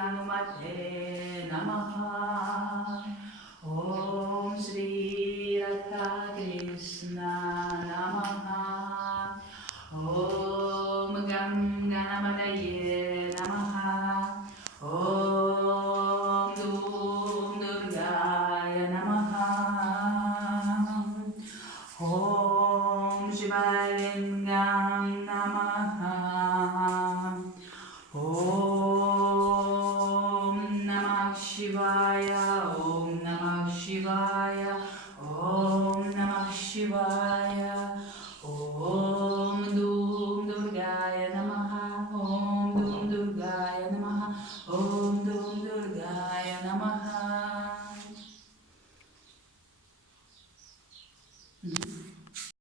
हनुमते नमः। ॐ श्री राधाकृष्ण नमः। ॐ गं गणपतये नमः। ॐ दूं दुर्गाय नमः। ॐ शिवलिङ्गां नमः। ॐ नमः शिवाय। ॐ नमः शिवाय। ॐ नमः शिवाय। ॐ दूं दुर्गाय नमः। ॐ दूं दुर्गाय नमः। ॐ दूं दुर्गाय नमः।